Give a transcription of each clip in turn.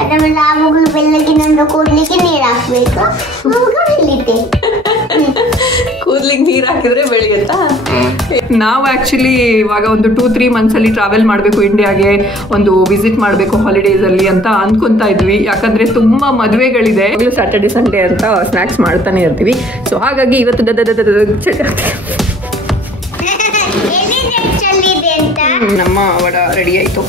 ಆಮೇಲೆ ಆವಾಗಲೂ ಬೆಳ್ಳಗಿನಿಂದ ಕೂದಲಿಗೆ ನೀರು ಹಾಕ್ಬೇಕು, ಆವಾಗ ಬೆಳೀತೆ. ಕೂದಲಿಗೆ ನೀರು ಹಾಕಿದ್ರೆ ಬೆಳೆಯುತ್ತಾ? ನಾವು ಆ್ಯಕ್ಚುಲಿ ಇವಾಗ ಒಂದು 2-3 ಮಂತ್ಸಲ್ಲಿ ಟ್ರಾವೆಲ್ ಮಾಡಬೇಕು ಇಂಡಿಯಾಗೆ, ಒಂದು ವಿಸಿಟ್ ಮಾಡಬೇಕು ಹಾಲಿಡೇಸಲ್ಲಿ ಅಂತ ಅಂದ್ಕೊತಾ ಇದ್ವಿ. ಯಾಕಂದರೆ ತುಂಬ ಮದುವೆಗಳಿದೆ, ಸ್ಯಾಟರ್ಡೆ ಸಂಡೇ ಅಂತ ಸ್ನ್ಯಾಕ್ಸ್ ಮಾಡ್ತಾನೆ ಇರ್ತೀವಿ. ಸೊ ಹಾಗಾಗಿ ಇವತ್ತು ನಮ್ಮ ವಡ ರೆಡಿ ಆಯಿತು.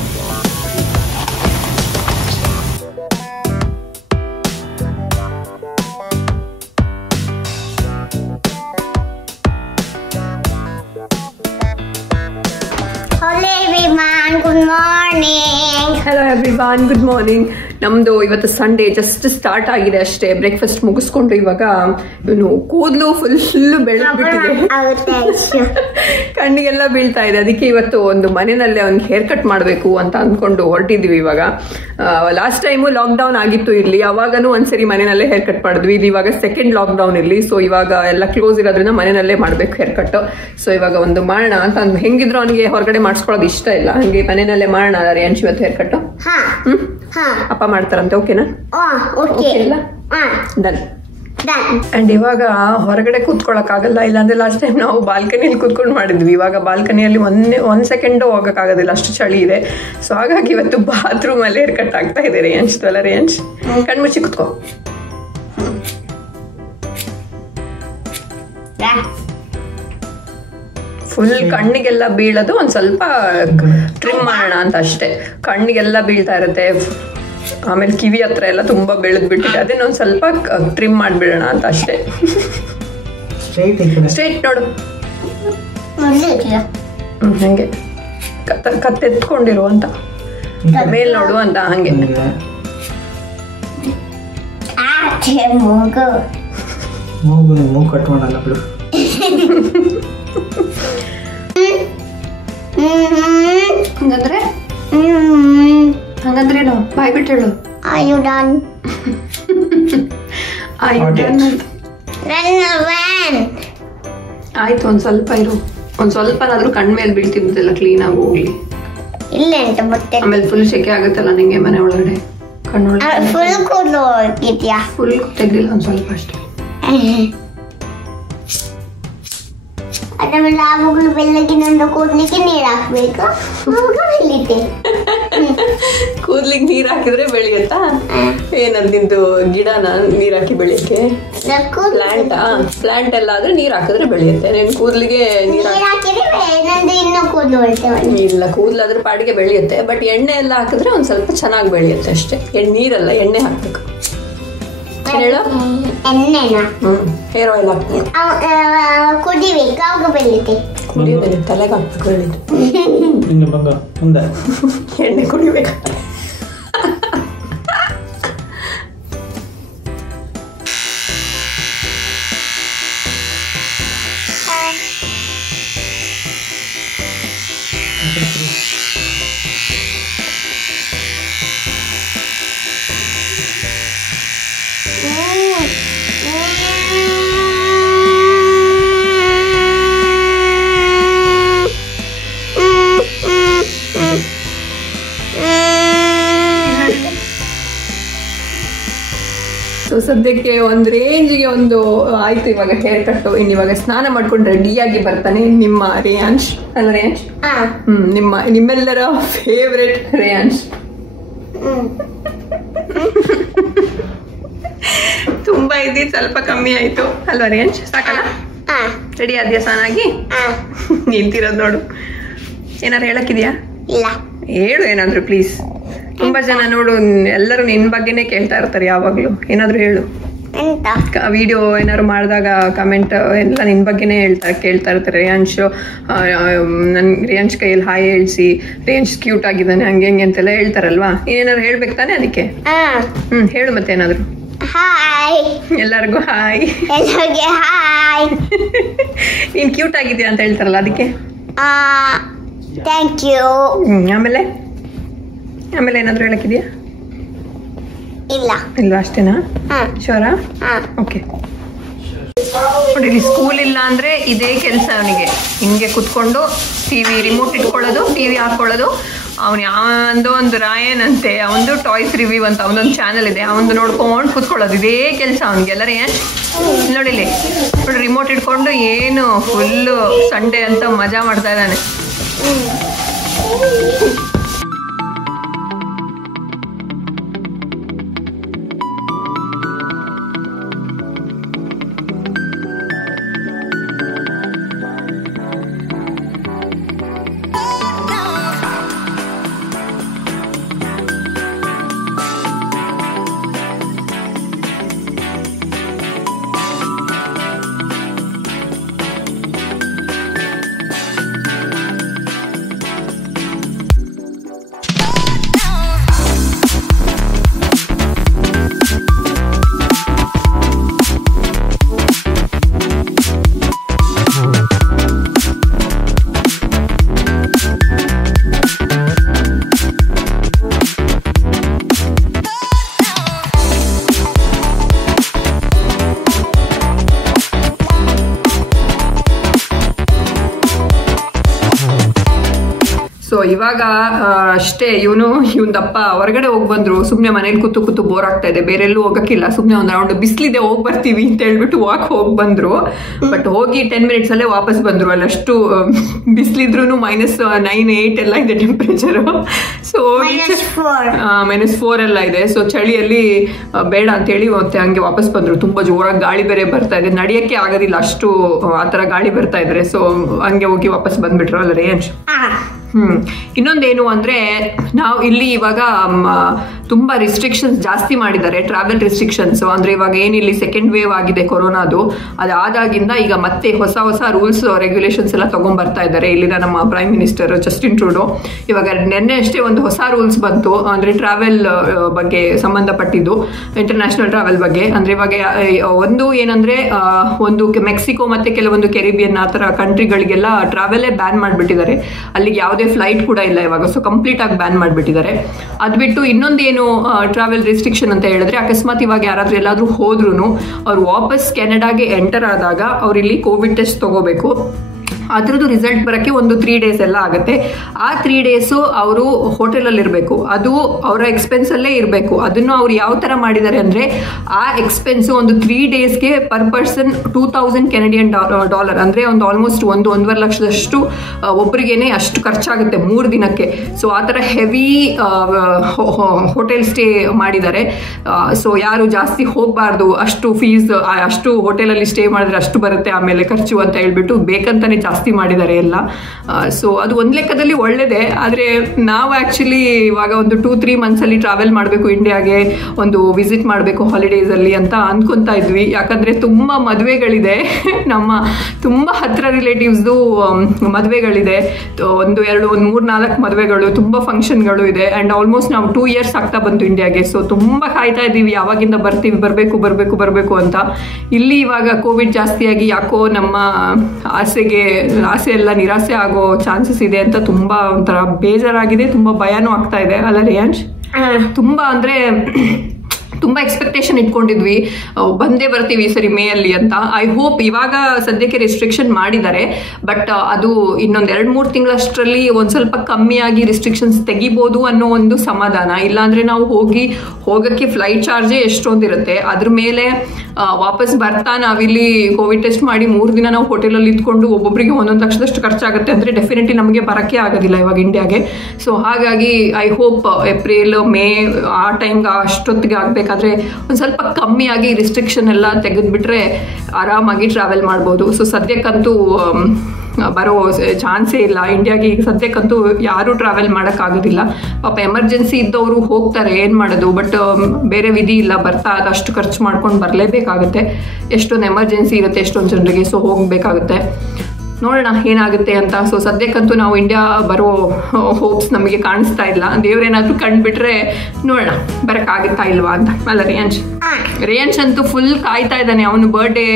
Good morning. Hello everyone, good morning. ನಮ್ಮದು ಇವತ್ತು ಸಂಡೇ ಜಸ್ಟ್ ಸ್ಟಾರ್ಟ್ ಆಗಿದೆ ಅಷ್ಟೇ. ಬ್ರೇಕ್ಫಾಸ್ಟ್ ಮುಗಿಸ್ಕೊಂಡು ಇವಾಗ ಇವನು ಕೂದಲು ಫುಲ್ ಬೆಳೆದ್ಬಿಟ್ಟಿದೆ, ಕಣ್ಣಿಗೆಲ್ಲ ಬೀಳ್ತಾ ಇದೆ. ಅದಕ್ಕೆ ಇವತ್ತು ಒಂದು ಮನೆಯಲ್ಲೇ ಒಂದು ಹೇರ್ ಕಟ್ ಮಾಡಬೇಕು ಅಂತ ಅಂದ್ಕೊಂಡು ಹೊರಟಿದ್ವಿ. ಇವಾಗ ಲಾಸ್ಟ್ ಟೈಮು ಲಾಕ್ಡೌನ್ ಆಗಿತ್ತು ಇಲ್ಲಿ, ಅವಾಗನೂ ಒಂದ್ಸರಿ ಮನೆಯಲ್ಲೇ ಹೇರ್ ಕಟ್ ಮಾಡಿದ್ವಿ. ಇದು ಇವಾಗ ಸೆಕೆಂಡ್ ಲಾಕ್ಡೌನ್ ಇಲ್ಲಿ. ಸೊ ಇವಾಗ ಎಲ್ಲ ಕ್ಲೋಸ್ ಇರೋದ್ರಿಂದ ಮನೆಯಲ್ಲೇ ಮಾಡಬೇಕು ಹೇರ್ ಕಟ್. ಸೊ ಇವಾಗ ಒಂದು ಮಾಡೋಣ ಅಂತ ಹೆಂಗಿದ್ರು ಅವನಿಗೆ ಹೊರಗಡೆ ಮಾಡಿಸ್ಕೊಳ್ಳೋದು ಇಷ್ಟ ಇಲ್ಲ, ಹಂಗೆ ಮನೆಯಲ್ಲೇ ಮಾಡೋಣ ರೇಂಜ್ ಇವತ್ತು ಹೇರ್ ಕಟ್. ಅಪ್ಪ ಮಾಡ್ತಾರಂತೆ, ಓಕೆನಾ? ಡನ್. ಅಂಡ್ ಇವಾಗ ಹೊರಗಡೆ ಕೂತ್ಕೊಳಕ್ ಆಗಲ್ಲ, ಇಲ್ಲಾಂದ್ರೆ ಲಾಸ್ಟ್ ಟೈಮ್ ನಾವು ಬಾಲ್ಕನಿಯಲ್ಲಿ ಕೂತ್ಕೊಂಡು ಮಾಡಿದ್ವಿ. ಇವಾಗ ಬಾಲ್ಕನಿಯಲ್ಲಿ ಒಂದ್ ಸೆಕೆಂಡ್ ಹೋಗಕ್ ಆಗೋದಿಲ್ಲ, ಅಷ್ಟು ಚಳಿ ಇದೆ. ಸೊ ಹಾಗಾಗಿ ಇವತ್ತು ಬಾತ್ರೂಮ್ ಅಲ್ಲಿ ಹೇರ್ ಕಟ್ ಆಗ್ತಾ ಇದೆ. ರೇಂಜ್ ಅಲ್ಲ, ರೇಂಜ್ ಕಣ್ಮುಚ್ಚಿ ಕೂತ್ಕೋ. ಫುಲ್ ಕಣ್ಣಿಗೆಲ್ಲ ಬೀಳೋದು, ಒಂದ್ ಸ್ವಲ್ಪ ಟ್ರಿಮ್ ಮಾಡೋಣ ಅಂತ ಅಷ್ಟೇ. ಕಣ್ಣಿಗೆಲ್ಲ ಬೀಳ್ತಾ ಇರುತ್ತೆ, ಆಮೇಲೆ ಕಿವಿ ಹತ್ರ ಎಲ್ಲ ತುಂಬಾ ಬೆಳೆದ್ ಬಿಟ್ಟಿದೆ, ಅದನ್ನ ಒಂದ್ ಸ್ವಲ್ಪ ಟ್ರಿಮ್ ಮಾಡ್ಬಿಡೋಣ ಅಂತ ಅಷ್ಟೇ. ಸ್ಟ್ರೈಟ್ ನೋಡು, ಹಂಗೆ ಕತ್ತೆತ್ಕೊಂಡಿರು ಅಂತ, ಮೇಲ್ ನೋಡು ಅಂತ ಹಂಗೆ. ಹಂಗಂದ್ರೆ ಹಂಗಂದ್ರೇನು? ಬಾಯ್ ಬಿಟ್ಟು ಹೇಳು. ಆಯ್ತು, ಒಂದ್ ಸ್ವಲ್ಪ ಇರು, ಒಂದ್ ಸ್ವಲ್ಪನಾದ್ರೂ ಕಣ್ ಮೇಲೆ ಬೀಳ್ತಿದ್ದೆಲ್ಲ ಕ್ಲೀನ್ ಆಗಿ ಹೋಗ್ಲಿ. ಆಮೇಲೆ ಫುಲ್ ಸೆಕೆ ಆಗುತ್ತಲ್ಲ ನಿಂಗೆ ಮನೆ ಒಳಗಡೆ. ಕಣ್ಣೊಳಗೆ ಫುಲ್ ತೆಗ್ದಿಲ್ಲ, ಒಂದ್ ಸ್ವಲ್ಪ ಅಷ್ಟೇ. ಆಮೇಲೆ ಆವಾಗಲೂ ಬೆಳ್ಳಗಿನಿಂದ ಕೂದಲಿಗೆ ನೀರು ಹಾಕ್ಬೇಕು, ಆವಾಗ ಬೆಳೀತೆ. ಕೂದ್ಲಿಗೆ ನೀರ್ ಹಾಕಿದ್ರೆ ಬೆಳೆಯುತ್ತಾ? ಏನದ್ ನಿಂದು ಗಿಡನ ನೀರ್ ಹಾಕಿ ಬೆಳೆಯಕ್ಕೆ? ಪ್ಲಾಂಟ್ ಎಲ್ಲ ಆದ್ರೆ ನೀರ್ ಹಾಕಿದ್ರೆ ಬೆಳೆಯುತ್ತೆ. ನೀನ್ ಕೂದ್ಲಿಗೆ ನೀರ್ ಇಲ್ಲ, ಕೂದ್ಲಾದ್ರೆ ಪಾಡಿಗೆ ಬೆಳೆಯುತ್ತೆ. ಬಟ್ ಎಣ್ಣೆ ಎಲ್ಲ ಹಾಕಿದ್ರೆ ಒಂದ್ ಸ್ವಲ್ಪ ಚೆನ್ನಾಗಿ ಬೆಳೆಯುತ್ತೆ ಅಷ್ಟೇ. ನೀರಲ್ಲ, ಎಣ್ಣೆ ಹಾಕ್ಬೇಕು. ಹೇಳು. ಹೇರ್ ಆಯಿಲ್ ಹಾಕ್ಬೇಕು, ಕುದಿಬೇಕು, ಆವಾಗ ಬೆಳೀತೆ. ಕುಡಿಯೋದಿಲ್ಲ, ತಲೆಗೆ ಹಾಕ್ಬೇಕು ಹೇಳಿದ್ದು. ಎಣ್ಣೆ ಕುಡಿಬೇಕು. ಸದ್ಯಕ್ಕೆ ಒಂದು ರೇಂಜ್ಗೆ ಒಂದು ಆಯ್ತು ಇವಾಗ ಹೇರ್ ಕಟ್. ಇನ್ನು ಇವಾಗ ಸ್ನಾನ ಮಾಡ್ಕೊಂಡು ರೆಡಿಯಾಗಿ ಬರ್ತಾನೆ ನಿಮ್ಮ ರೇಯಾಂಶ್. ಅಲ್ಲ ರೇಯಾಂಶ್? ನಿಮ್ಮೆಲ್ಲರ ಫೇವ್ರೆಟ್ ರೇಯಾಂಶ್. ತುಂಬಾ ಇದ್ದಿ ಸ್ವಲ್ಪ ಕಮ್ಮಿ ಆಯ್ತು ಅಲ್ವಾ ರೇಯಾಂಶ್? ಸಾಕಲ್ಲ? ರೆಡಿ ಆದ್ಯಾ ಸ್ನಾನ ಆಗಿ? ನಿಂತಿರೋದು ನೋಡು. ಏನಾರು ಹೇಳಕ್ಕಿದ್ಯಾ? ಹೇಳು ಏನಾದ್ರು ಪ್ಲೀಸ್. ತುಂಬಾ ಜನ ನೋಡು, ಎಲ್ಲರೂ ನಿನ್ ಬಗ್ಗೆನೇ ಕೇಳ್ತಾ ಇರ್ತಾರೆ ಯಾವಾಗ್ಲೂ. ಏನಾದ್ರು ಹೇಳು. ವಿಡಿಯೋ ಏನಾದ್ರು ಮಾಡಿದಾಗ ಕಮೆಂಟ್ ಎಲ್ಲ ನಿನ್ ಬಗ್ಗೆನೇ ಕೇಳ್ತಾ ಇರ್ತಾರೆ. ರೇಯಾಂಶ್ ರೇಯಾಂಶ್ ಕೈಯಲ್ಲಿ ಹಾಯ್ ಹೇಳ್ಸಿ, ರೇಯಾಂಶ್ ಕ್ಯೂಟ್ ಆಗಿದ್ದಾನೆ, ಹಂಗೆ ಹೆಂಗೆ ಅಂತೆಲ್ಲ ಹೇಳ್ತಾರಲ್ವಾ. ಏನಾದ್ರು ಹೇಳ್ಬೇಕು ತಾನೆ ಅದಕ್ಕೆ? ಹೇಳು ಮತ್ತೆ ಏನಾದ್ರು. ಹಾಯ್ ಎಲ್ಲರಿಗೂ ಹಾಯ್. ನೀನ್ ಕ್ಯೂಟ್ ಆಗಿದ್ಯಾ ಅಂತ ಹೇಳ್ತಾರಲ್ಲ ಅದಕ್ಕೆ. Thank you. ಆಮೇಲೆ ಆಮೇಲೆ ಏನಾದ್ರು ಹೇಳಕ್ಕಿದ್ಯಾ? ಇಲ್ಲ ಇಲ್ವಾ? ಅಷ್ಟೇನಾ? ಶೋರಾ? ಓಕೆ. ನೋಡಿ, ಸ್ಕೂಲ್ ಇಲ್ಲ ಅಂದ್ರೆ ಇದೇ ಕೆಲಸ ಅವನಿಗೆ. ಹಿಂಗೆ ಕುತ್ಕೊಂಡು ಟಿವಿ ರಿಮೋಟ್ ಇಟ್ಕೊಳ್ಳೋದು, ಟಿವಿ ಹಾಕೊಳ್ಳೋದು, ಅವ್ನು ಯಾವಂದೋ ಒಂದು ರಾಯನ್ ಅಂತೆ, ಅವನದು ಟಾಯ್ಸ್ ರಿವ್ಯೂ ಅಂತ ಅವನೊಂದು ಚಾನಲ್ ಇದೆ, ಅವನು ನೋಡ್ಕೊಂಡು ಕೂತ್ಕೊಳ್ಳೋದು ಇದೇ ಕೆಲಸ ಅವನಿಗೆಲ್ಲರೇ. ನೋಡಿಲಿ ನೋಡಿ, ರಿಮೋಟ್ ಇಟ್ಕೊಂಡು ಏನು ಫುಲ್ಲು ಸಂಡೇ ಅಂತ ಮಜಾ ಮಾಡ್ತಾ ಇದ್ದಾನೆ. ಸೊ ಇವಾಗ ಅಷ್ಟೇ ಇವನದಪ್ಪ ಹೊರಗಡೆ ಹೋಗಿ ಬಂದ್ರು. ಸುಮ್ಮನೆ ಮನೇಲಿ ಕೂತು ಬೋರ್ ಆಗ್ತಾ ಇದೆ, ಬೇರೆಲ್ಲೂ ಹೋಗಕ್ಕಿಲ್ಲ, ಸುಮ್ಮನೆ ಒಂದು ರೌಂಡ್ ಬಿಸಿಲಿದೆ ಹೋಗಿ ಬರ್ತೀವಿ ಅಂತ ಹೇಳ್ಬಿಟ್ಟು ವಾಕ್ ಹೋಗಿ ಬಂದ್ರು. ಬಟ್ ಹೋಗಿ 10 minutes ಅಲ್ಲೇ ವಾಪಸ್ ಬಂದ್ರು. ಅಲ್ಲಷ್ಟು ಬಿಸಿಲಿದ್ರು -9, -8 ಎಲ್ಲ ಇದೆ ಟೆಂಪರೇಚರು. ಸೊ -4 ಎಲ್ಲ ಇದೆ. ಸೊ ಚಳಿಯಲ್ಲಿ ಬೇಡ ಅಂತ ಹೇಳಿ ಮತ್ತೆ ಹಂಗೆ ವಾಪಸ್ ಬಂದ್ರು. ತುಂಬಾ ಜೋರಾಗಿ ಗಾಳಿ ಬೇರೆ ಬರ್ತಾ ಇದೆ, ನಡೆಯಕ್ಕೆ ಆಗೋದಿಲ್ಲ ಅಷ್ಟು ಆತರ ಗಾಳಿ ಬರ್ತಾ ಇದ್ರೆ. ಸೊ ಹಂಗೆ ಹೋಗಿ ವಾಪಸ್ ಬಂದ್ಬಿಟ್ರು ಅಲ್ಲ ರೇಂಜ್. ಇನ್ನೊಂದೇನು ಅಂದ್ರೆ, ನಾವು ಇಲ್ಲಿ ಇವಾಗ ತುಂಬಾ ರಿಸ್ಟ್ರಿಕ್ಷನ್ಸ್ ಜಾಸ್ತಿ ಮಾಡಿದ್ದಾರೆ, ಟ್ರಾವೆಲ್ ರಿಸ್ಟ್ರಿಕ್ಷನ್ಸ್. ಅಂದ್ರೆ ಇವಾಗ ಏನಿಲ್ಲಿ ಸೆಕೆಂಡ್ ವೇವ್ ಆಗಿದೆ ಕೊರೋನಾದು, ಅದಾದಾಗಿಂದ ಈಗ ಮತ್ತೆ ಹೊಸ ರೂಲ್ಸ್ ರೆಗ್ಯುಲೇಷನ್ಸ್ ಎಲ್ಲ ತಗೊಂಡ್ ಬರ್ತಾ ಇದ್ದಾರೆ ಇಲ್ಲಿನ ನಮ್ಮ ಪ್ರೈಮ್ ಮಿನಿಸ್ಟರ್ ಜಸ್ಟಿನ್ ಟ್ರೂಡೋ. ಇವಾಗ ನೆನ್ನೆ ಅಷ್ಟೇ ಒಂದು ಹೊಸ ರೂಲ್ಸ್ ಬಂತು, ಅಂದ್ರೆ ಟ್ರಾವೆಲ್ ಬಗ್ಗೆ ಸಂಬಂಧಪಟ್ಟಿದ್ದು, ಇಂಟರ್ನ್ಯಾಷನಲ್ ಟ್ರಾವೆಲ್ ಬಗ್ಗೆ. ಅಂದ್ರೆ ಇವಾಗ ಒಂದು ಏನಂದ್ರೆ, ಒಂದು ಮೆಕ್ಸಿಕೋ ಮತ್ತೆ ಕೆಲವೊಂದು ಕೆರಿಬಿಯನ್ ಆ ತರ ಕಂಟ್ರಿಗಳಿಗೆಲ್ಲ ಟ್ರಾವೆಲೇ ಬ್ಯಾನ್ ಮಾಡ್ಬಿಟ್ಟಿದ್ದಾರೆ. ಅಲ್ಲಿಗೆ ಯಾವುದೇ ಫ್ಲೈಟ್ ಕೂಡ ಇಲ್ಲ ಇವಾಗ. ಸೊ ಕಂಪ್ಲೀಟ್ ಆಗಿ ಬ್ಯಾನ್ ಮಾಡ್ಬಿಟ್ಟಿದ್ದಾರೆ. ಅದ್ಬಿಟ್ಟು ಇನ್ನೊಂದೇನು ಟ್ರಾವೆಲ್ ರಿಸ್ಟ್ರಿಕ್ಷನ್ ಅಂತ ಹೇಳಿದ್ರೆ, ಅಕಸ್ಮಾತ್ ಇವಾಗ ಯಾರಾದ್ರೂ ಎಲ್ಲಾದ್ರೂ ಹೋದ್ರು ಅವ್ರು ವಾಪಸ್ ಕೆನಡಾಗೆ ಎಂಟರ್ ಆದಾಗ ಅವ್ರು ಇಲ್ಲಿ ಕೋವಿಡ್ ಟೆಸ್ಟ್ ತಗೋಬೇಕು. ಅದ್ರದ್ದು ರಿಸಲ್ಟ್ ಬರೋಕ್ಕೆ ಒಂದು 3 days ಎಲ್ಲ ಆಗುತ್ತೆ. ಆ 3 days ಅವರು ಹೋಟೆಲಲ್ಲಿ ಇರಬೇಕು, ಅದು ಅವರ ಎಕ್ಸ್ಪೆನ್ಸಲ್ಲೇ ಇರಬೇಕು. ಅದನ್ನು ಅವ್ರು ಯಾವ ಥರ ಮಾಡಿದ್ದಾರೆ ಅಂದರೆ, ಆ ಎಕ್ಸ್ಪೆನ್ಸು ಒಂದು 3 daysಗೆ ಪರ್ ಪರ್ಸನ್ $2,000 ಕೆನಡಿಯನ್ ಡಾಲರ್, ಅಂದರೆ ಒಂದು ಆಲ್ಮೋಸ್ಟ್ 1.5 ಲಕ್ಷದಷ್ಟು ಒಬ್ಬರಿಗೇನೆ ಅಷ್ಟು ಖರ್ಚಾಗುತ್ತೆ 3 ದಿನಕ್ಕೆ. ಸೊ ಆ ಥರ ಹೆವಿ ಹೋಟೆಲ್ ಸ್ಟೇ ಮಾಡಿದ್ದಾರೆ. ಸೊ ಯಾರು ಜಾಸ್ತಿ ಹೋಗಬಾರ್ದು, ಅಷ್ಟು ಫೀಸ್, ಅಷ್ಟು ಹೋಟೆಲಲ್ಲಿ ಸ್ಟೇ ಮಾಡಿದ್ರೆ ಅಷ್ಟು ಬರುತ್ತೆ ಆಮೇಲೆ ಖರ್ಚು ಅಂತ ಹೇಳ್ಬಿಟ್ಟು ಬೇಕಂತಾನೆ ಜಾಸ್ತಿ ಮಾಡಿದ್ದಾರೆ ಎಲ್ಲ. ಸೊ ಅದು ಒಂದು ಲೆಕ್ಕದಲ್ಲಿ ಒಳ್ಳೇದೇ. ಆದರೆ ನಾವು ಆ್ಯಕ್ಚುಲಿ ಇವಾಗ ಒಂದು 2-3 ಮಂತ್ಸಲ್ಲಿ ಟ್ರಾವೆಲ್ ಮಾಡಬೇಕು ಇಂಡಿಯಾಗೆ, ಒಂದು ವಿಸಿಟ್ ಮಾಡಬೇಕು ಹಾಲಿಡೇಸಲ್ಲಿ ಅಂತ ಅಂದ್ಕೊತಾ ಇದ್ವಿ. ಯಾಕಂದರೆ ತುಂಬ ಮದುವೆಗಳಿದೆ, ನಮ್ಮ ತುಂಬ ಹತ್ತಿರ ರಿಲೇಟಿವ್ಸ್ದು ಮದುವೆಗಳಿದೆ, 1, 2, 3, 4 ಮದುವೆಗಳು, ತುಂಬ ಫಂಕ್ಷನ್ಗಳು ಇದೆ. ಆ್ಯಂಡ್ ಆಲ್ಮೋಸ್ಟ್ ನಾವು 2 years ಆಗ್ತಾ ಬಂತು ಇಂಡಿಯಾಗೆ. ಸೊ ತುಂಬ ಕಾಯ್ತಾ ಇದ್ದೀವಿ ಯಾವಾಗಿಂದ ಬರ್ತೀವಿ, ಬರಬೇಕು ಅಂತ. ಇಲ್ಲಿ ಇವಾಗ ಕೋವಿಡ್ ಜಾಸ್ತಿಯಾಗಿ ಯಾಕೋ ನಮ್ಮ ಆಸೆ ಎಲ್ಲ ನಿರಾಸೆ ಆಗೋ ಚಾನ್ಸಸ್ ಇದೆ ಅಂತ ತುಂಬಾ ಒಂಥರ ಬೇಜಾರಾಗಿದೆ, ತುಂಬಾ ಭಯನೂ ಆಗ್ತಾ ಇದೆ ಅಲ್ಲ ರೇಯಾಂಶ್? ತುಂಬಾ ಅಂದ್ರೆ ತುಂಬ ಎಕ್ಸ್ಪೆಕ್ಟೇಷನ್ ಇಟ್ಕೊಂಡಿದ್ವಿ, ಬಂದೇ ಬರ್ತೀವಿ ಸರಿ ಮೇ ಅಲ್ಲಿ ಅಂತ. ಐ ಹೋಪ್ ಇವಾಗ ಸದ್ಯಕ್ಕೆ ರಿಸ್ಟ್ರಿಕ್ಷನ್ ಮಾಡಿದ್ದಾರೆ, ಬಟ್ ಅದು ಇನ್ನೊಂದು 2-3 ತಿಂಗಳಷ್ಟರಲ್ಲಿ ಒಂದು ಸ್ವಲ್ಪ ಕಮ್ಮಿಯಾಗಿ ರಿಸ್ಟ್ರಿಕ್ಷನ್ಸ್ ತೆಗಿಬೋದು ಅನ್ನೋ ಒಂದು ಸಮಾಧಾನ. ಇಲ್ಲಾಂದರೆ ನಾವು ಹೋಗೋಕ್ಕೆ ಫ್ಲೈಟ್ ಚಾರ್ಜೇ ಎಷ್ಟೊಂದಿರುತ್ತೆ, ಅದ್ರ ಮೇಲೆ ವಾಪಸ್ ಬರ್ತಾ ನಾವಿಲ್ಲಿ ಕೋವಿಡ್ ಟೆಸ್ಟ್ ಮಾಡಿ 3 ದಿನ ನಾವು ಹೋಟೆಲಲ್ಲಿ ಇದ್ಕೊಂಡು ಒಬ್ಬೊಬ್ಬರಿಗೆ 1 ಲಕ್ಷದಷ್ಟು ಖರ್ಚಾಗುತ್ತೆ ಅಂದರೆ ಡೆಫಿನೆಟ್ಲಿ ನಮಗೆ ಬರೋಕ್ಕೆ ಆಗೋದಿಲ್ಲ ಇವಾಗ ಇಂಡಿಯಾಗೆ. ಸೊ ಹಾಗಾಗಿ ಐ ಹೋಪ್ ಏಪ್ರಿಲ್ ಮೇ ಆ ಟೈಮ್ಗೆ ಅಷ್ಟೊತ್ತಿಗೆ ಆಗಬೇಕಾದ್ರೆ ಒಂದು ಸ್ವಲ್ಪ ಕಮ್ಮಿಯಾಗಿ ರಿಸ್ಟ್ರಿಕ್ಷನ್ ಎಲ್ಲ ತೆಗೆದುಬಿಟ್ರೆ ಆರಾಮಾಗಿ ಟ್ರಾವೆಲ್ ಮಾಡ್ಬೋದು. ಸೊ ಸದ್ಯಕ್ಕಂತೂ ಬರೋ ಚಾನ್ಸೇ ಇಲ್ಲ ಇಂಡಿಯಾಗೆ. ಈಗ ಸದ್ಯಕ್ಕಂತೂ ಯಾರೂ ಟ್ರಾವೆಲ್ ಮಾಡೋಕ್ಕಾಗೋದಿಲ್ಲ. ಪಾಪ ಎಮರ್ಜೆನ್ಸಿ ಇದ್ದವರು ಹೋಗ್ತಾರೆ, ಏನು ಮಾಡೋದು, ಬಟ್ ಬೇರೆ ವಿಧಿ ಇಲ್ಲ, ಬರ್ತಾ ಅದಷ್ಟು ಖರ್ಚು ಮಾಡ್ಕೊಂಡು ಬರಲೇಬೇಕಾಗುತ್ತೆ. ಎಷ್ಟೊಂದು ಎಮರ್ಜೆನ್ಸಿ ಇರುತ್ತೆ ಎಷ್ಟೊಂದು ಜನರಿಗೆ, ಸೊ ಹೋಗಬೇಕಾಗುತ್ತೆ. ನೋಡೋಣ ಏನಾಗುತ್ತೆ ಅಂತ. ಸೊ ಸದ್ಯಕ್ಕಂತೂ ನಾವು ಇಂಡಿಯಾ ಬರೋ ಹೋಪ್ಸ್ ನಮಗೆ ಕಾಣಿಸ್ತಾ ಇಲ್ಲ. ದೇವ್ರೇನಾದ್ರೂ ಕಂಡುಬಿಟ್ರೆ ನೋಡೋಣ ಬರೋಕ್ಕಾಗುತ್ತಾ ಇಲ್ವಾ ಅಂತ ಅಲ್ಲ ರೇಯನ್ಶ್ ಅಂತೂ ಫುಲ್ ಕಾಯ್ತಾ ಇದ್ದಾನೆ. ಅವನು ಬರ್ಡೇ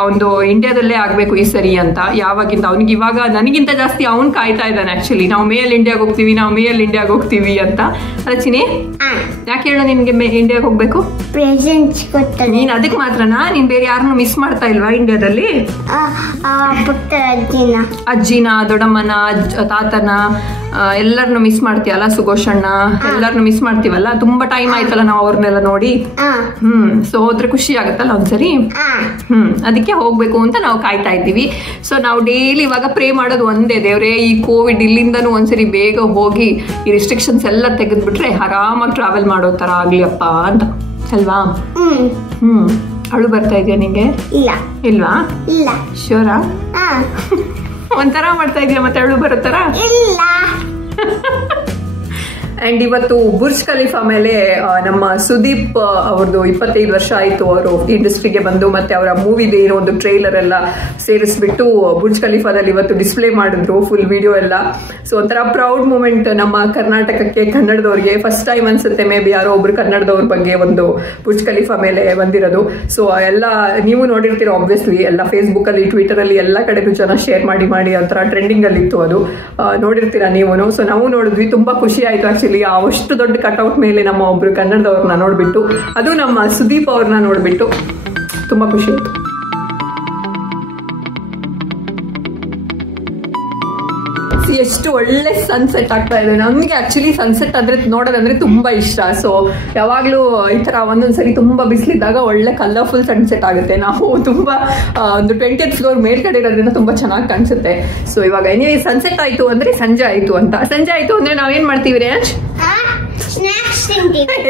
ಅವನು ಇಂಡಿಯಾದಲ್ಲೇ ಆಗಬೇಕು ಈ ಸರಿ ಅಂತ ಯಾವಾಗಿಂದ. ಅವನಿಗೆ ಇವಾಗ ನನಗಿಂತ ಜಾಸ್ತಿ ಅವ್ನು ಕಾಯ್ತಾ ಇದ್ದಾನೆ ಆ್ಯಕ್ಚುಲಿ. ನಾವು ಮೇಯಲ್ಲಿ ಇಂಡಿಯಾಗೆ ಹೋಗ್ತೀವಿ ಅಂತ. ಅಲ್ಲ ಚಿನಿ, ಯಾಕೆ ಹೇಳೋ ನಿನಗೆ ಇಂಡಿಯಾಗೆ ಹೋಗ್ಬೇಕು? ನೀನು ಅದಕ್ಕೆ ಮಾತ್ರನಾ? ನೀನು ಬೇರೆ ಯಾರನ್ನು ಮಿಸ್ ಮಾಡ್ತಾ ಇಲ್ವಾ ಇಂಡಿಯಾದಲ್ಲಿ? ಅಜ್ಜಿನ, ದೊಡ್ಡಮ್ಮನ, ತಾತನ ಎಲ್ಲರನ್ನು ಮಿಸ್ ಮಾಡ್ತೀಯಲ್ಲ, ಸುಗೋಷಣ್ಣ ಎಲ್ಲರನ್ನು ಮಿಸ್ ಮಾಡ್ತೀವಲ್ಲ. ತುಂಬಾ ಟೈಮ್ ಆಯ್ತಲ್ಲ ನಾವು ಅವ್ರನ್ನೆಲ್ಲ ನೋಡಿ. ಸೊ ಹೋದ್ರೆ ಖುಷಿ ಆಗತ್ತಲ್ಲ ಒಂದ್ಸರಿ. ಅದಕ್ಕೆ ಹೋಗ್ಬೇಕು ಅಂತ ನಾವು ಕಾಯ್ತಾ ಇದ್ದೀವಿ. ಸೊ ನಾವು ಡೈಲಿ ಇವಾಗ ಪ್ರೇ ಮಾಡೋದು ಒಂದೇ, ದೇವ್ರೇ ಈ ಕೋವಿಡ್ ಇಲ್ಲಿಂದನೂ ಒಂದ್ಸರಿ ಬೇಗ ಹೋಗಿ ಈ ರಿಸ್ಟ್ರಿಕ್ಷನ್ಸ್ ಎಲ್ಲ ತೆಗೆದ್ಬಿಟ್ರೆ ಆರಾಮಾಗಿ ಟ್ರಾವೆಲ್ ಮಾಡೋ ತರ ಆಗ್ಲಿಯಪ್ಪ ಅಂತ ಅಲ್ವಾ? ಅಳು ಬರ್ತಾ ಇದೆಯಾ ನಿಂಗೆ? ಇಲ್ವಾ? ಶ್ಯೂರಾ? ಒಂಥರ ಮಾಡ್ತಾ ಇದೆಯಾ ಮತ್ತೆ ಅಳು ಬರೋ ತರ? ಅಂಡ್ ಇವತ್ತು ಬುರ್ಜ್ ಖಲೀಫಾ ಮೇಲೆ ನಮ್ಮ ಸುದೀಪ್ ಅವ್ರದ್ದು 25 ವರ್ಷ ಆಯ್ತು ಅವರು ಇಂಡಸ್ಟ್ರಿಗೆ ಬಂದು. ಮತ್ತೆ ಅವರ ಮೂವಿದು ಏನೋ ಒಂದು ಟ್ರೈಲರ್ ಎಲ್ಲ ಸೇರಿಸ್ಬಿಟ್ಟು ಬುರ್ಜ್ ಖಲೀಫಾದಲ್ಲಿ ಇವತ್ತು ಡಿಸ್ಪ್ಲೇ ಮಾಡಿದ್ರು ಫುಲ್ ವಿಡಿಯೋ ಎಲ್ಲ. ಸೊ ಒಂಥರ ಪ್ರೌಡ್ ಮೂಮೆಂಟ್ ನಮ್ಮ ಕರ್ನಾಟಕಕ್ಕೆ, ಕನ್ನಡದವ್ರಿಗೆ. ಫಸ್ಟ್ ಟೈಮ್ ಅನ್ಸುತ್ತೆ ಮೇ ಬಿ ಯಾರೋ ಒಬ್ರು ಕನ್ನಡದವ್ರ ಬಗ್ಗೆ ಒಂದು ಬುರ್ಜ್ ಖಲೀಫಾ ಮೇಲೆ ಬಂದಿರೋದು. ಸೊ ಎಲ್ಲ ನೀವು ನೋಡಿರ್ತೀರ ಆಬ್ವಿಯಸ್ಲಿ, ಎಲ್ಲ ಫೇಸ್ಬುಕ್ ಅಲ್ಲಿ, ಟ್ವಿಟರ್ ಅಲ್ಲಿ ಎಲ್ಲ ಕಡೆಗೂ ಜನ ಶೇರ್ ಮಾಡಿ ಒಂಥರ ಟ್ರೆಂಡಿಂಗ್ ಅಲ್ಲಿ ಇತ್ತು ಅದು, ನೋಡಿರ್ತೀರಾ ನೀವು. ಸೊ ನಾವು ನೋಡಿದ್ವಿ, ತುಂಬಾ ಖುಷಿ ಆಯ್ತು ಆಕ್ಚುಲಿ. ಅಷ್ಟು ದೊಡ್ಡ ಕಟ್ಔಟ್ ಮೇಲೆ ನಮ್ಮ ಒಬ್ರು ಕನ್ನಡದವ್ರನ್ನ ನೋಡ್ಬಿಟ್ಟು, ಅದು ನಮ್ಮ ಸುದೀಪ್ ಅವ್ರನ್ನ ನೋಡ್ಬಿಟ್ಟು ತುಂಬಾ ಖುಷಿ ಆಯ್ತು. ಎಷ್ಟು ಒಳ್ಳೆ ಸನ್ಸೆಟ್ ಆಗ್ತಾ ಇದೆ. ನಮ್ಗೆ ಆಕ್ಚುಲಿ ಸನ್ಸೆಟ್ ಅಂದ್ರೆ ನೋಡೋದಂದ್ರೆ ತುಂಬಾ ಇಷ್ಟ. ಸೊ ಯಾವಾಗ್ಲೂ ಈ ತರ ಒಂದೊಂದ್ಸರಿ ತುಂಬಾ ಬಿಸಿಲಿದ್ದಾಗ ಒಳ್ಳೆ ಕಲರ್ಫುಲ್ ಸನ್ಸೆಟ್ ಆಗುತ್ತೆ. ನಾವು ತುಂಬಾ ಒಂದು 20th ಫ್ಲೋರ್ ಮೇಲ್ಗಡೆ ಇರೋದ್ರಿಂದ ತುಂಬಾ ಚೆನ್ನಾಗಿ ಕಾಣಿಸುತ್ತೆ. ಸೊ ಇವಾಗ ಏನೇ ಸನ್ಸೆಟ್ ಆಯ್ತು ಅಂದ್ರೆ ಸಂಜೆ ಆಯ್ತು ಅಂತ. ಸಂಜೆ ಆಯ್ತು ಅಂದ್ರೆ ನಾವೇನ್ ಮಾಡ್ತೀವಿ ರೇಂಜ್?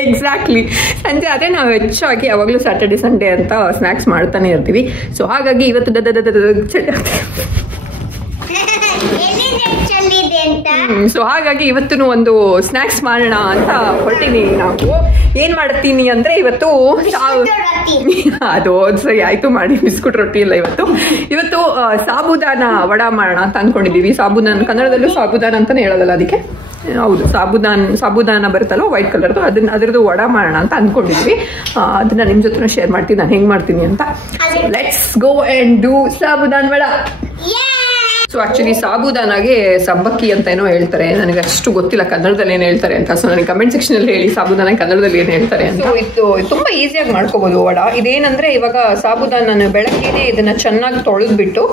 ಎಕ್ಸಾಕ್ಟ್ಲಿ, ಸಂಜೆ ಅದೇ ನಾವು ಹೆಚ್ಚಾಗಿ ಯಾವಾಗಲೂ ಸ್ಯಾಟರ್ಡೆ ಸಂಡೇ ಅಂತ ಸ್ನಾಕ್ಸ್ ಮಾಡ್ತಾನೆ ಇರ್ತೀವಿ. ಸೊ ಹಾಗಾಗಿ ಇವತ್ತು ಸೊ ಹಾಗಾಗಿ ಇವತ್ತು ಒಂದು ಸ್ನಾಕ್ಸ್ ಮಾಡೋಣ ಅಂತ ಹೊರಟಿದೀನಿ. ನಾವು ಏನ್ ಮಾಡ್ತೀನಿ ಅಂದ್ರೆ ಇವತ್ತು ಅದು ಸರಿ ಆಯ್ತು ಮಾಡಿ, ಬಿಸ್ಕುಟ್ ರೊಟ್ಟಿ ಇಲ್ಲ ಇವತ್ತು ಸಾಬುದಾನ ವಡ ಮಾಡೋಣ ಅಂತ ಅನ್ಕೊಂಡಿದೀವಿ. ಸಾಬುದಾನ ಕನ್ನಡದಲ್ಲೂ ಸಾಬುದಾನ ಅಂತಾನೆ ಹೇಳೋದಲ್ಲ ಅದಕ್ಕೆ, ಹೌದು ಸಾಬುದಾನ ಬರುತ್ತಲ್ಲ ವೈಟ್ ಕಲರ್ದು, ಅದ್ರದ್ದು ವಡ ಮಾಡೋಣ ಅಂತ ಅನ್ಕೊಂಡಿದ್ವಿ. ಅದನ್ನ ನಿಮ್ ಜೊತೆ ಶೇರ್ ಮಾಡ್ತೀನಿ ನಾನು ಹೆಂಗ್ ಮಾಡ್ತೀನಿ ಅಂತ. Let's go and do sabudana vada. So actually ಸಾಬುದಾನಾಗೆ ಸಬ್ಬಕ್ಕಿ ಅಂತ ಏನೋ ಹೇಳ್ತಾರೆ, ನನಗೆ ಅಷ್ಟು ಗೊತ್ತಿಲ್ಲ ಕನ್ನಡದಲ್ಲಿ ಏನು ಹೇಳ್ತಾರೆ ಅಂತ. ಸೊ ನನಗೆ ಕಮೆಂಟ್ ಸೆಕ್ಷನ್ ಅಲ್ಲಿ ಹೇಳಿ ಸಾಬುದಾನ ಕನ್ನಡದಲ್ಲಿ ಏನು ಹೇಳ್ತಾರೆ ಅಂತ. ಇದು ತುಂಬಾ ಈಸಿಯಾಗಿ ಮಾಡ್ಕೋಬಹುದು ವಡ. ಇದೇನಂದ್ರೆ ಇವಾಗ ಸಾಬುದಾನ ಬೆಳಗ್ಗೆನೆ ಇದನ್ನ ಚೆನ್ನಾಗಿ ತೊಳೆದ್ಬಿಟ್ಟು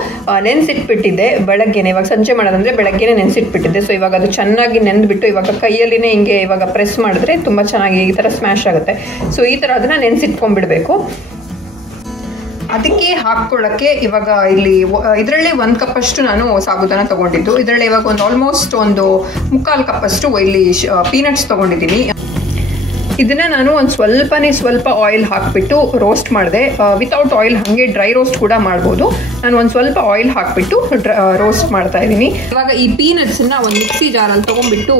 ನೆನ್ಸಿಟ್ಬಿಟ್ಟಿದ್ದೆ ಬೆಳಗ್ಗೆನೆ. ಇವಾಗ ಸಂಜೆ ಮಾಡೋದಂದ್ರೆ ಬೆಳಗ್ಗೆನೆ ನೆನ್ಸಿಟ್ಬಿಟ್ಟಿದ್ದೆ. ಸೊ ಇವಾಗ ಅದು ಚೆನ್ನಾಗಿ ನೆಂದ್ಬಿಟ್ಟು ಇವಾಗ ಕೈಯಲ್ಲಿನೇ ಹಿಂಗೆ ಇವಾಗ ಪ್ರೆಸ್ ಮಾಡಿದ್ರೆ ತುಂಬಾ ಚೆನ್ನಾಗಿ ಈ ತರ ಸ್ಮ್ಯಾಶ್ ಆಗುತ್ತೆ. ಸೊ ಈ ತರ ಅದನ್ನ ನೆನ್ಸಿಟ್ಕೊಂಡ್ಬಿಡ್ಬೇಕು. ಅದಕ್ಕೆ ಹಾಕೊಳ್ಳಕ್ಕೆ ಇವಾಗ ಇಲ್ಲಿ ಇದರಲ್ಲಿ 1 ಕಪ್ ಅಷ್ಟು ನಾನು ಸಾಬುದಾನ ತಗೊಂಡಿದ್ದು. ಇದರಲ್ಲಿ ಇವಾಗ ಒಂದು ಆಲ್ಮೋಸ್ಟ್ ಒಂದು 3/4 ಕಪ್ ಅಷ್ಟು ಇಲ್ಲಿ ಪೀನಟ್ಸ್ ತಗೊಂಡಿದ್ದೀನಿ. ಇದನ್ನ ನಾನು ಒಂದು ಸ್ವಲ್ಪ ಆಯಿಲ್ ಹಾಕ್ಬಿಟ್ಟು ರೋಸ್ಟ್ ಮಾಡಿದೆ. ವಿತೌಟ್ ಆಯಿಲ್ ಹಾಗೆ ಡ್ರೈ ರೋಸ್ಟ್ ಕೂಡ ಮಾಡ್ಬೋದು. ನಾನು ಒಂದು ಸ್ವಲ್ಪ ಆಯಿಲ್ ಹಾಕ್ಬಿಟ್ಟು ರೋಸ್ಟ್ ಮಾಡ್ತಾ ಇದ್ದೀನಿ. ಇವಾಗ ಈ ಪೀನಟ್ಸ್ ನ ಒಂದು ಮಿಕ್ಸಿ ಜಾರಲ್ಲಿ ತಗೊಂಡ್ಬಿಟ್ಟು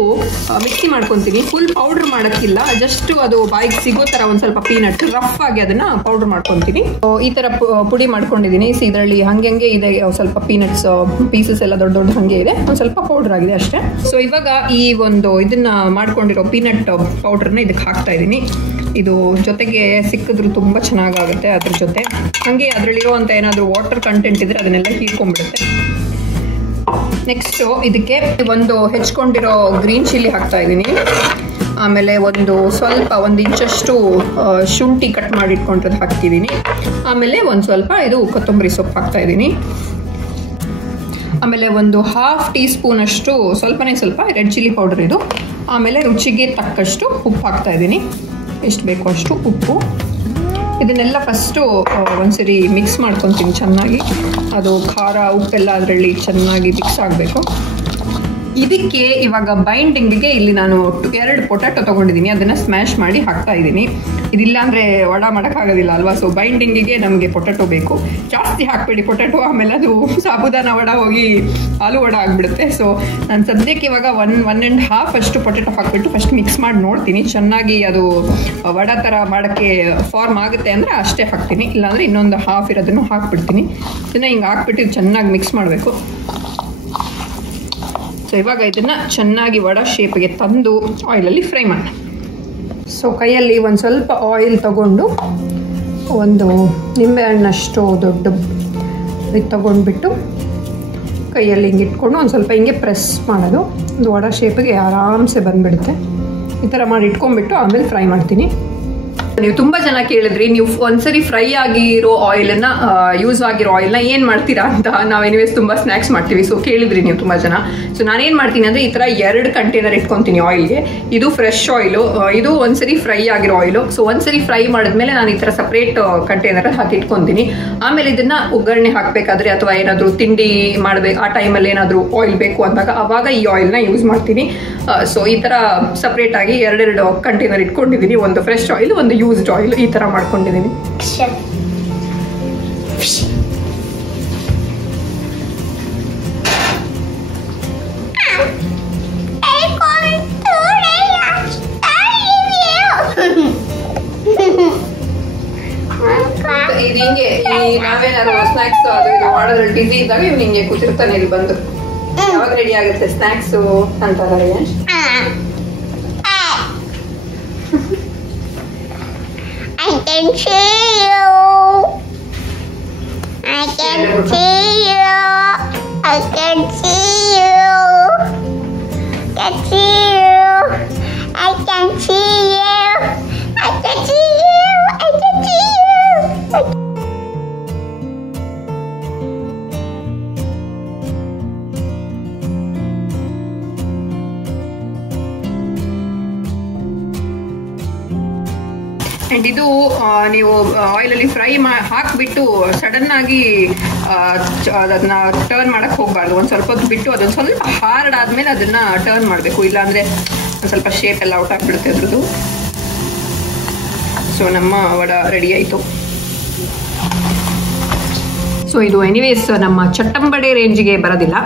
ಮಿಕ್ಸಿ ಮಾಡ್ಕೊಂತೀನಿ. ಫುಲ್ ಪೌಡರ್ ಮಾಡಕ್ಕಿಲ್ಲ, ಜಸ್ಟ್ ಅದು ಬಾಯಿಗೆ ಸಿಗೋ ತರ ಒಂದ್ ಸ್ವಲ್ಪ ಪೀನಟ್ ರಫ್ ಆಗಿ ಅದನ್ನ ಪೌಡರ್ ಮಾಡ್ಕೊಂತೀನಿ. ಈ ತರ ಪುಡಿ ಮಾಡ್ಕೊಂಡಿದ್ದೀನಿ. ಇದರಲ್ಲಿ ಹಂಗೆ ಇದೆ, ಸ್ವಲ್ಪ ಪೀನಟ್ಸ್ ಪೀಸಸ್ ಎಲ್ಲ ದೊಡ್ಡ ಹಂಗೆ ಇದೆ, ಒಂದ್ ಸ್ವಲ್ಪ ಪೌಡರ್ ಆಗಿದೆ ಅಷ್ಟೇ. ಸೊ ಇವಾಗ ಈ ಒಂದು ಇದನ್ನ ಮಾಡ್ಕೊಂಡಿರೋ ಪೀನಟ್ ಪೌಡರ್ನ ಇದಕ್ಕೆ ಹಾಕ್ತಾ ಇದ್ದೀನಿ. ಇದು ಜೊತೆಗೆ ಸಿಕ್ಕಿದ್ರು ತುಂಬಾ ಚೆನ್ನಾಗುತ್ತೆ. ಅದ್ರ ಜೊತೆ ಹಂಗೆ ಅದರಲ್ಲಿರುವಂತ ಏನಾದ್ರು ವಾಟರ್ ಕಂಟೆಂಟ್ ಇದ್ರೆ ಅದನ್ನೆಲ್ಲ ಹೀರ್ಕೊಂಡ್ಬಿಡುತ್ತೆ. ನೆಕ್ಸ್ಟ್ ಇದಕ್ಕೆ ಒಂದು ಹೆಚ್ಕೊಂಡಿರೋ ಗ್ರೀನ್ ಚಿಲ್ಲಿ ಹಾಕ್ತಾ ಇದ್ದೀನಿ. ಆಮೇಲೆ ಒಂದು ಇಂಚಷ್ಟು ಶುಂಠಿ ಕಟ್ ಮಾಡಿ ಇಟ್ಕೊಂಡಿರೋದು ಹಾಕ್ತಿದ್ದೀನಿ. ಆಮೇಲೆ ಒಂದು ಸ್ವಲ್ಪ ಇದು ಕೊತ್ತಂಬರಿ ಸೊಪ್ಪು ಹಾಕ್ತಾ ಇದ್ದೀನಿ. ಆಮೇಲೆ ಒಂದು 1/2 ಟೀ ಸ್ಪೂನ್ ಅಷ್ಟು ಸ್ವಲ್ಪ ರೆಡ್ ಚಿಲ್ಲಿ ಪೌಡರ್ ಇದು. ಆಮೇಲೆ ರುಚಿಗೆ ತಕ್ಕಷ್ಟು ಉಪ್ಪು ಹಾಕ್ತಾ ಇದ್ದೀನಿ, ಎಷ್ಟು ಬೇಕೋ ಅಷ್ಟು ಉಪ್ಪು. ಇದನ್ನೆಲ್ಲ ಫಸ್ಟು ಒಂದ್ಸರಿ ಮಿಕ್ಸ್ ಮಾಡ್ಕೊತೀನಿ ಚೆನ್ನಾಗಿ. ಅದು ಖಾರ ಉಪ್ಪೆಲ್ಲ ಅದರಲ್ಲಿ ಚೆನ್ನಾಗಿ ಮಿಕ್ಸ್ ಆಗಬೇಕು. ಇದಕ್ಕೆ ಇವಾಗ ಬೈಂಡಿಂಗ್ಗೆ ಇಲ್ಲಿ ನಾನು 2 ಪೊಟ್ಯಾಟೊ ತಗೊಂಡಿದ್ದೀನಿ. ಅದನ್ನ ಸ್ಮ್ಯಾಶ್ ಮಾಡಿ ಹಾಕ್ತಾ ಇದ್ದೀನಿ. ಇದಿಲ್ಲ ಅಂದ್ರೆ ವಡ ಮಾಡೋಕ್ಕಾಗೋದಿಲ್ಲ ಅಲ್ವಾ. ಸೊ ಬೈಂಡಿಂಗಿಗೆ ನಮಗೆ ಪೊಟ್ಯಾಟೊ ಬೇಕು. ಜಾಸ್ತಿ ಹಾಕ್ಬೇಡಿ ಪೊಟ್ಯಾಟೊ, ಆಮೇಲೆ ಅದು ಸಾಬುದಾನ ವಡ ಹೋಗಿ ಆಲೂ ವಡ ಆಗ್ಬಿಡುತ್ತೆ. ಸೊ ನಾನು ಸದ್ಯಕ್ಕೆ ಇವಾಗ 1.5 ಅಷ್ಟು ಪೊಟ್ಯಾಟೊ ಹಾಕ್ಬಿಟ್ಟು ಫಸ್ಟ್ ಮಿಕ್ಸ್ ಮಾಡಿ ನೋಡ್ತೀನಿ. ಚೆನ್ನಾಗಿ ಅದು ವಡ ಥರ ಮಾಡೋಕ್ಕೆ ಫಾರ್ಮ್ ಆಗುತ್ತೆ ಅಂದರೆ ಅಷ್ಟೇ ಹಾಕ್ತೀನಿ, ಇಲ್ಲಾಂದರೆ ಇನ್ನೊಂದು 1/2 ಇರೋದನ್ನು ಹಾಕ್ಬಿಡ್ತೀನಿ. ಇದನ್ನ ಹಿಂಗೆ ಹಾಕ್ಬಿಟ್ಟು ಚೆನ್ನಾಗಿ ಮಿಕ್ಸ್ ಮಾಡಬೇಕು. ಸೊ ಇವಾಗ ಇದನ್ನ ಚೆನ್ನಾಗಿ ವಡ ಶೇಪ್ಗೆ ತಂದು ಆಯಿಲಲ್ಲಿ ಫ್ರೈ ಮಾಡೋಣ. ಸೊ ಕೈಯಲ್ಲಿ ಒಂದು ಸ್ವಲ್ಪ ಆಯಿಲ್ ತಗೊಂಡು ಒಂದು ನಿಂಬೆಹಣ್ಣಷ್ಟು ದೊಡ್ಡ ಇದು ತಗೊಂಡ್ಬಿಟ್ಟು ಕೈಯಲ್ಲಿ ಹಿಂಗೆ ಇಟ್ಕೊಂಡು ಒಂದು ಸ್ವಲ್ಪ ಹಿಂಗೆ ಪ್ರೆಸ್ ಮಾಡೋದು. ಒಂದು ವಡ ಶೇಪ್ಗೆ ಆರಾಮ್ಸೆ ಬಂದುಬಿಡುತ್ತೆ. ಈ ಥರ ಮಾಡಿ ಇಟ್ಕೊಂಡ್ಬಿಟ್ಟು ಆಮೇಲೆ ಫ್ರೈ ಮಾಡ್ತೀನಿ. ನೀವು ತುಂಬಾ ಜನ ಕೇಳಿದ್ರಿ, ನೀವು ಒಂದ್ಸರಿ ಫ್ರೈ ಆಗಿರೋ ಆಯಿಲ್ ಅನ್ನ ಯೂಸ್ ಆಗಿರೋ ಆಯಿಲ್ ನ ಏನ್ ಮಾಡ್ತೀರಾ ಅಂತ. ನಾವ್ ಎನಿವೇಸ್ ತುಂಬಾ ಸ್ನಾಕ್ಸ್ ಮಾಡ್ತೀವಿ, ಸೊ ಕೇಳಿದ್ರಿ ನೀವು ತುಂಬಾ ಜನ. ಸೊ ನಾನೇನ್ ಮಾಡ್ತೀನಿ ಅಂದ್ರೆ ಈ ತರ 2 ಕಂಟೈನರ್ ಇಟ್ಕೊಂತೀನಿ ಆಯಿಲ್ಗೆ. ಇದು ಫ್ರೆಶ್ ಆಯಿಲ್, ಇದು ಒಂದ್ಸರಿ ಫ್ರೈ ಆಗಿರೋ ಆಯಿಲ್. ಸೊ ಒಂದ್ಸರಿ ಫ್ರೈ ಮಾಡಿದ್ಮೇಲೆ ನಾನು ಈ ತರ ಸಪರೇಟ್ ಕಂಟೈನರ್ ಹಾಕಿ ಇಟ್ಕೊಂತೀನಿ. ಆಮೇಲೆ ಇದನ್ನ ಒಗ್ಗರಣೆ ಹಾಕ್ಬೇಕಾದ್ರೆ ಅಥವಾ ಏನಾದ್ರು ತಿಂಡಿ ಮಾಡ್ಬೇಕು ಆ ಟೈಮಲ್ಲಿ ಏನಾದ್ರು ಆಯಿಲ್ ಬೇಕು ಅಂದಾಗ ಅವಾಗ ಈ ಆಯಿಲ್ ನ ಯೂಸ್ ಮಾಡ್ತೀನಿ. ಸೊ ಈ ತರ ಸಪರೇಟ್ ಆಗಿ 2 ಕಂಟೈನರ್ ಇಟ್ಕೊಂಡಿದೀನಿ. ಒಂದು ಫ್ರೆಶ್ ಆಯಿಲ್, ಒಂದು ಯೂಸ್ಡ್ ಆಯಿಲ್, ಈ ತರ ಮಾಡ್ಕೊಂಡಿದೀನಿ. ಇದು ಹಿಂಗೆ ನಾವೇನಾದ್ರು ಸ್ನಾಕ್ಸ್ ಅದು ಇದು ಮಾಡೋದ್ರಲ್ಲಿ ಬಿಸಿ ಇದ್ದಾಗ ಇವ್ ನಿಂಗೆ ಕೂತಿರ್ತಾನೆ ಇಲ್ಲಿ ಬಂದು. ಯಾವಾಗ ರೆಡಿ ಆಗುತ್ತೆ ಸ್ನಾಕ್ಸ್ ಅಂತಾರ ರೇಯಂಶ್? I can see you. I can see you. I can see you. I can see you. I can see you. I can see you. I can see you. And ಇದು ನೀವು oil ಅಲ್ಲಿ fry ಹಾಕ್ಬಿಟ್ಟು sudden ಆಗಿ ಅದನ್ನ turn ಮಾಡಕ್ ಹೋಗ್ಬಾರ್ದು. ಒಂದ್ ಸ್ವಲ್ಪ ಹೊತ್ತು ಬಿಟ್ಟು ಅದೊಂದು ಸ್ವಲ್ಪ ಹಾರ್ಡ್ ಆದ್ಮೇಲೆ ಅದನ್ನ ಟರ್ನ್ ಮಾಡ್ಬೇಕು, ಇಲ್ಲಾಂದ್ರೆ ಒಂದ್ ಸ್ವಲ್ಪ ಶೇಪ್ ಎಲ್ಲ ಔಟ್ ಆಗ್ಬಿಡುತ್ತೆ ಅದ್ರದ್ದು. ಸೊ ನಮ್ಮ ವಡ ರೆಡಿ ಆಯ್ತು. ಸೊ ಇದು ಎನಿವೇಸ್ ನಮ್ಮ ಚಟ್ಟಂಬಡೆ ರೇಂಜ್ಗೆ ಬರೋದಿಲ್ಲ,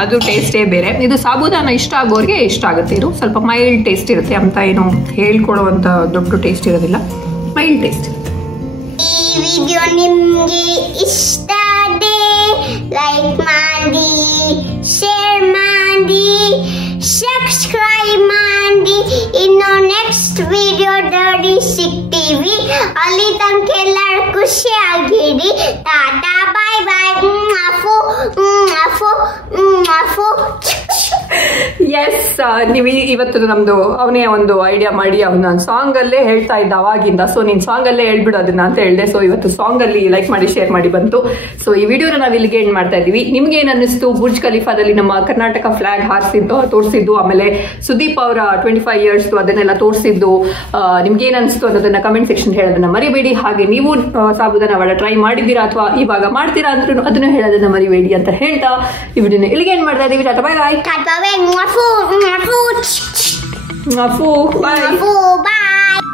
ಅದು ಟೇಸ್ಟೇ ಬೇರೆ. ಇದು ಸಾಬೂದಾನ ಇಷ್ಟ ಆಗೋರಿಗೆ ಇಷ್ಟ ಆಗುತ್ತೆ. ಇದು ಸ್ವಲ್ಪ ಮೈಲ್ಡ್ ಟೇಸ್ಟ್ ಇರುತ್ತೆ, ಅಂತ ಏನು ಹೇಳ್ಕೊಳ್ಳುವಂತ ದೊಡ್ಡ ಟೇಸ್ಟ್ ಇರೋದಿಲ್ಲ, ಮೈಲ್ಡ್ ಟೇಸ್ಟ್ ಇರುತ್ತೆ. ಈ ವಿಡಿಯೋ ನಿಮ್ಗೆ ಇಷ್ಟ ಆದ್ರೆ ಲೈಕ್ ಮಾಡಿ, ಶೇರ್ ಮಾಡಿ, ಸಬ್ಸ್ಕ್ರೈಬ್ ಮಾಡಿ. ಇನ್ನು ನೆಕ್ಸ್ಟ್ ವಿಡಿಯೋದಲ್ಲಿ ಸಿಗ್ತೀವಿ. ಅಲ್ಲಿ ತನಕ ಎಲ್ಲರೂ ಖುಷಿಯಾಗಿರಿ. ಟಾಟಾ, ಬಾಯ್ ಬಾಯ್. ಎಸ್, ನೀವು ಇವತ್ತು ನಮ್ದು ಅವನೇ ಒಂದು ಐಡಿಯಾ ಮಾಡಿ ಅವನ ಸಾಂಗ್ ಅಲ್ಲೇ ಹೇಳ್ತಾ ಇದ್ದ ಅವಾಗಿಂದ. ಸೊ ನೀನ್ ಸಾಂಗ್ ಅಲ್ಲೇ ಹೇಳ್ಬಿಡು ಅದನ್ನ ಅಂತ ಹೇಳಿದೆ. ಸೊ ಇವತ್ತು ಸಾಂಗ್ ಅಲ್ಲಿ ಲೈಕ್ ಮಾಡಿ ಶೇರ್ ಮಾಡಿ ಬಂತು. ಸೊ ಈ ವಿಡಿಯೋನ ನಾವ್ ಇಲ್ಲಿಗೆ ಎಂಡ್ ಮಾಡ್ತಾ ಇದೀವಿ. ನಿಮ್ಗೆ ಏನ್ ಅನ್ನಿಸ್ತು? ಬುರ್ಜ್ ಖಲೀಫಾದಲ್ಲಿ ನಮ್ಮ ಕರ್ನಾಟಕ ಫ್ಲಾಗ್ ಹಾರಿಸಿದ್ದು ತೋರಿಸಿದ್ದು, ಆಮೇಲೆ ಸುದೀಪ್ ಅವರ 25 years ಅದನ್ನೆಲ್ಲ ತೋರಿಸಿದ್ದು ನಿಮ್ಗೆ ಏನ್ ಅನಿಸ್ತು ಅನ್ನೋದನ್ನ ಕಮೆಂಟ್ ಸೆಕ್ಷನ್ ಹೇಳೋದನ್ನ ಮರಿಬೇಡಿ. ಹಾಗೆ ನೀವು ಸಾಬೂದಾನ ವಡ ಟ್ರೈ ಮಾಡಿದ್ದೀರಾ ಅಥವಾ ಇವಾಗ ಮಾಡ್ತೀರಾ ಅಂದ್ರೂ ಅದನ್ನ ಹೇಳೋದನ್ನ ಮರಿಬೇಡಿ ಅಂತ ಹೇಳ್ತಾ ಈ ವಿಡಿಯೋನ ಇಲ್ಲಿಗೆ ಎಂಡ್ ಮಾಡ್ತಾ ಇದೀವಿ. ಟಾಟಾ, ಬಾಯ್ ಬಾಯ್. Bye.